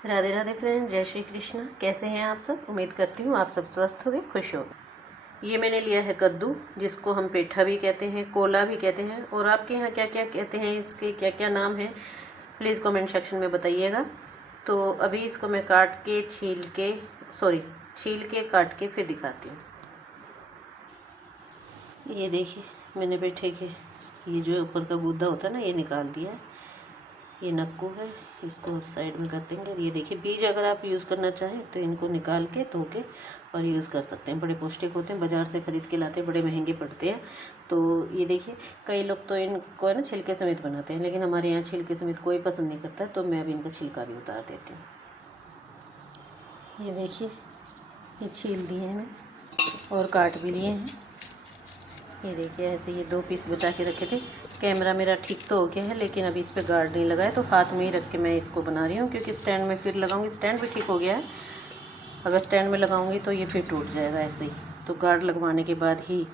Radhe Radhe friend, जय श्री कृष्ण। कैसे हैं आप सब? उम्मीद करती हूँ आप सब स्वस्थ होंगे, खुश होंगे। ये मैंने लिया है कद्दू, जिसको हम पेठा भी कहते हैं, कोला भी कहते हैं, और आपके यहाँ क्या क्या कहते हैं, इसके क्या क्या नाम हैं, प्लीज़ कमेंट सेक्शन में बताइएगा। तो अभी इसको मैं छील के काट के फिर दिखाती हूँ। ये देखिए, मैंने पेठे के ये जो ऊपर का गूदा होता है ना, ये निकाल दिया है। ये नक्कू है, इसको साइड में कर देंगे। ये देखिए, बीज अगर आप यूज़ करना चाहें तो इनको निकाल के धो के और यूज़ कर सकते हैं। बड़े पौष्टिक होते हैं, बाज़ार से ख़रीद के लाते हैं, बड़े महंगे पड़ते हैं। तो ये देखिए, कई लोग तो इनको है ना छिलके समेत बनाते हैं, लेकिन हमारे यहाँ छिलके समेत कोई पसंद नहीं करता, तो मैं अभी इनका छिलका भी उतार देती हूँ। ये देखिए, ये छील दिए हैं और काट भी लिए हैं। ये देखिए, ऐसे ये 2 पीस बचा के रखे थे। कैमरा मेरा ठीक तो हो गया है, लेकिन अभी इस पर गार्ड नहीं लगाया, तो हाथ में ही रख के मैं इसको बना रही हूँ, क्योंकि स्टैंड में फिर लगाऊंगी। स्टैंड भी ठीक हो गया है, अगर स्टैंड में लगाऊंगी तो ये फिर टूट जाएगा ऐसे ही। तो गार्ड लगवाने के बाद ही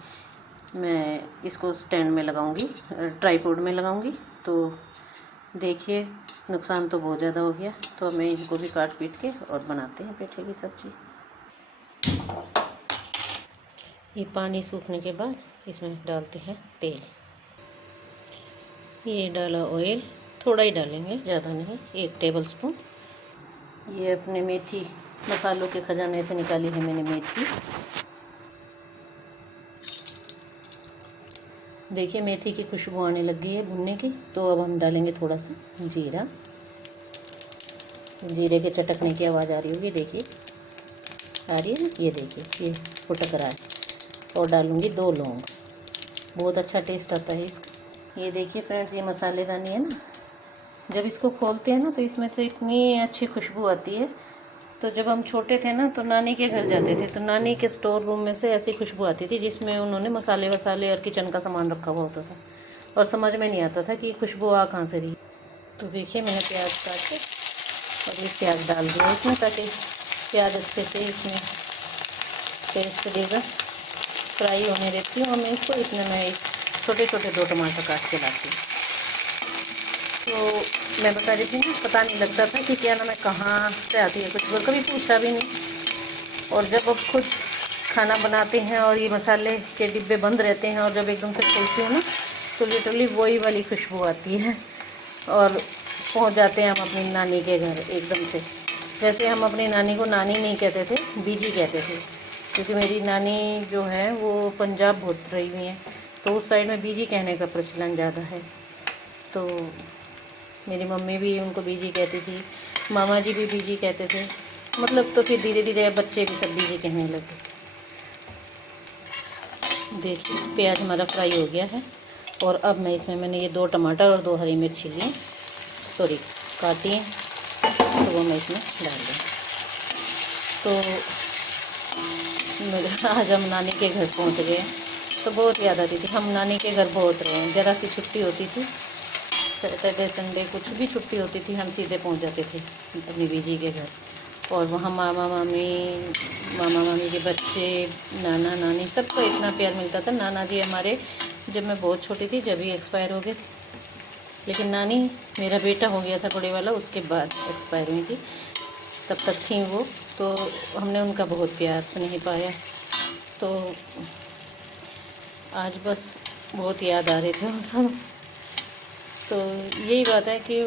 मैं इसको स्टैंड में लगाऊंगी, ट्राईपोड में लगाऊंगी। तो देखिए, नुकसान तो बहुत ज़्यादा हो गया। तो मैं इनको भी काट पीट के और बनाते हैं पेठे की सब्ज़ी। ये पानी सूखने के बाद इसमें डालते हैं तेल। ये डाला ऑयल, थोड़ा ही डालेंगे, ज़्यादा नहीं, 1 टेबल स्पून। ये अपने मेथी मसालों के खजाने से निकाली है मैंने मेथी। देखिए, मेथी की खुशबू आने लग गई है भुनने की। तो अब हम डालेंगे थोड़ा सा जीरा। जीरे के चटकने की आवाज़ आ रही होगी, देखिए आ रही है ना, ये देखिए, ये फुटक रहा है। और डालूँगी 2 लौंग, बहुत अच्छा टेस्ट आता है इसका। ये देखिए फ्रेंड्स, ये मसालेदानी है ना, जब इसको खोलते हैं ना तो इसमें से इतनी अच्छी खुशबू आती है। तो जब हम छोटे थे ना, तो नानी के घर जाते थे, तो नानी के स्टोर रूम में से ऐसी खुशबू आती थी, जिसमें उन्होंने मसाले वसाले और किचन का सामान रखा हुआ होता था, और समझ में नहीं आता था कि खुशबू आ कहाँ से रही। तो देखिए, मैंने प्याज काट के और ये प्याज डाल दिया इसमें, ताकि प्याज अच्छे से इसमें पेस्ट देगा। फ्राई होने देती हूँ मैं इसको। इसमें मैं छोटे छोटे 2 टमाटर काट के लाती हूँ। तो मैं बता रही थी ना, पता नहीं लगता था कि क्या नाम है, कहाँ से आती है कुछ, कभी पूछा भी नहीं। और जब अब खुद खाना बनाते हैं और ये मसाले के डिब्बे बंद रहते हैं, और जब एकदम से खोलती हूँ ना, तो लिटरली वही वाली खुशबू आती है। और पहुँच जाते हैं हम अपनी नानी के घर एकदम से। जैसे हम अपनी नानी को नानी नहीं कहते थे, बीजी कहते थे, क्योंकि मेरी नानी जो है वो पंजाब बहुत रही हुई हैं, तो उस साइड में बीजी कहने का प्रचलन ज़्यादा है। तो मेरी मम्मी भी उनको बीजी कहती थी, मामा जी भी बीजी कहते थे, मतलब। तो फिर धीरे धीरे बच्चे भी सब बीजी कहने लगे। देखिए, प्याज हमारा फ्राई हो गया है, और अब मैं इसमें मैंने ये 2 टमाटर और 2 हरी मिर्च लिए, काटी हैं, तो वो मैं इसमें डाल दूँ। तो आज हम नानी के घर पहुंच गए, तो बहुत याद आती थी। हम नानी के घर बहुत रहे हैं, ज़रा सी छुट्टी होती थी, सैटरडे संडे कुछ भी छुट्टी होती थी, हम सीधे पहुंच जाते थे अपनी बीजी के घर। और वहाँ मामा मामी के बच्चे, नाना नानी, सबको इतना प्यार मिलता था। नाना जी हमारे जब मैं बहुत छोटी थी जब ही एक्सपायर हो गए थे, लेकिन नानी मेरा बेटा हो गया था बड़े वाला, उसके बाद एक्सपायर हुई थी। तब तक थी वो, तो हमने उनका बहुत प्यार स्नेह पाया। तो आज बस बहुत याद आ रहे थे वो सब। तो यही बात है कि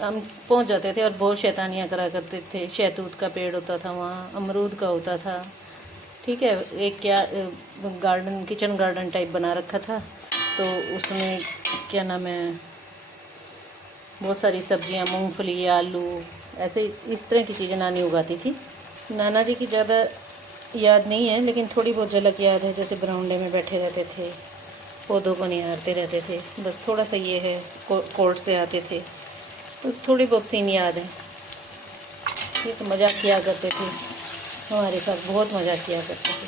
हम पहुंच जाते थे और बहुत शैतानियाँ करा करते थे। शहतूत का पेड़ होता था वहाँ, अमरूद का होता था, ठीक है। एक क्या गार्डन, किचन गार्डन टाइप बना रखा था, तो उसमें क्या नाम है, बहुत सारी सब्जियां, मूंगफली, आलू, ऐसे इस तरह की चीज़ें नानी उगाती थी। नाना जी की ज़्यादा याद नहीं है, लेकिन थोड़ी बहुत झलक याद है। जैसे बरामदे में बैठे रहते थे, पौधों को निहारते रहते थे, बस थोड़ा सा ये है, कोर्ट से आते थे, तो थोड़ी बहुत सीन याद है। ये तो मज़ाक किया करते थे हमारे साथ, बहुत मज़ाक किया करते थे।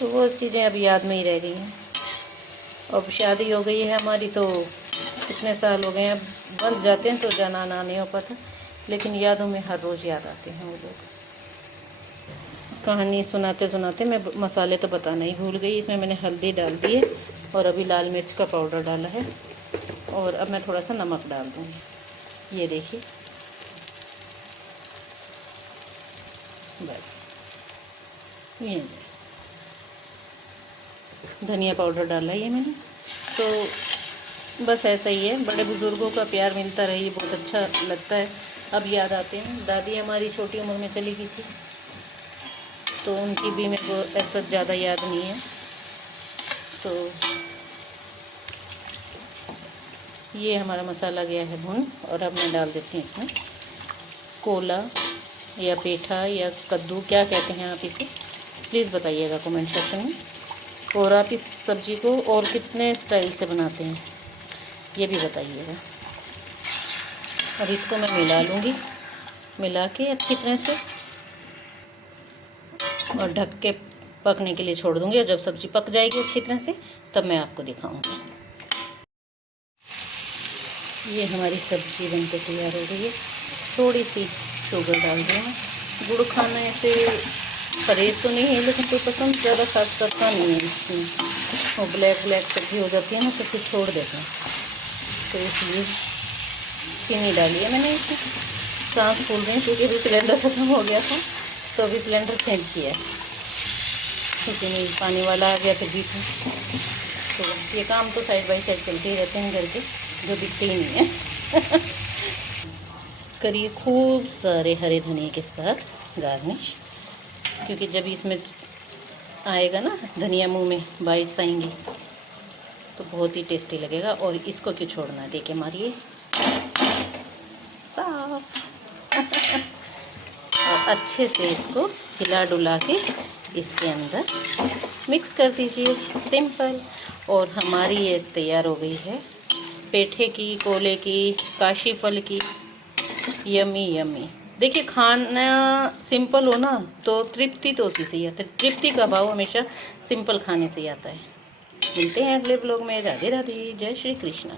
तो वो चीज़ें अब याद में ही रह गई हैं। अब शादी हो गई है हमारी, तो कितने साल हो गए हैं, अब बन जाते हैं तो जाना आना नहीं हो पाता, लेकिन यादों में हर रोज़ याद आते हैं वो लोग। कहानी सुनाते सुनाते मैं मसाले तो बताना ही भूल गई। इसमें मैंने हल्दी डाल दी है, और अभी लाल मिर्च का पाउडर डाला है, और अब मैं थोड़ा सा नमक डाल दूँगी। ये देखिए, बस ये धनिया पाउडर डाला ये मैंने। तो बस ऐसा ही है, बड़े बुज़ुर्गों का प्यार मिलता रहे, बहुत अच्छा लगता है। अब याद आते हैं, दादी हमारी छोटी उम्र में चली गई थी, तो उनकी भी मेरे को ऐसा ज़्यादा याद नहीं है। तो ये हमारा मसाला गया है भुन, और अब मैं डाल देती हूँ इसमें कोला या पेठा या कद्दू, क्या कहते हैं आप इसे, प्लीज़ बताइएगा कमेंट सेक्शन में। और आप इस सब्ज़ी को और कितने स्टाइल से बनाते हैं ये भी बताइएगा। और इसको मैं मिला लूँगी, मिला के अच्छी तरह से, और ढक के पकने के लिए छोड़ दूँगी। और जब सब्ज़ी पक जाएगी अच्छी तरह से तब मैं आपको दिखाऊँगी। ये हमारी सब्ज़ी बनकर तैयार हो गई है। थोड़ी सी शुगर डाल दूँ। गुड़ खाने से परहेज तो नहीं है, लेकिन कोई पसंद ज़्यादा खास करता नहीं है इसमें, वो ब्लैक सब्ज़ी हो जाती है ना, तो फिर छोड़ देते हैं। तो इसलिए चीनी डाली है मैंने इसमें। सांस फूल रही क्योंकि अभी सिलेंडर ख़त्म हो गया था, तो अभी सिलेंडर चेंज किया है, क्योंकि पानी वाला आ गया फिर बीच में। तो ये काम तो साइड बाई साइड चलते ही रहते हैं घर के, जो दिखते ही नहीं है। करिए खूब सारे हरे धनिया के साथ गार्निश, क्योंकि जब इसमें आएगा ना धनिया मुंह में बाइट्स आएंगी तो बहुत ही टेस्टी लगेगा। और इसको क्यों छोड़ना है, देखिए मारिए साफ। और अच्छे से इसको हिला डुला के इसके अंदर मिक्स कर दीजिए, सिंपल। और हमारी ये तैयार हो गई है पेठे की, कोले की, काशी फल की, यमी यमी। देखिए खाना सिंपल हो ना तो तृप्ति तो उसी से ही आता है, तृप्ति का भाव हमेशा सिंपल खाने से ही आता है। मिलते हैं अगले ब्लॉग में। राधे राधे, जय श्री कृष्णा।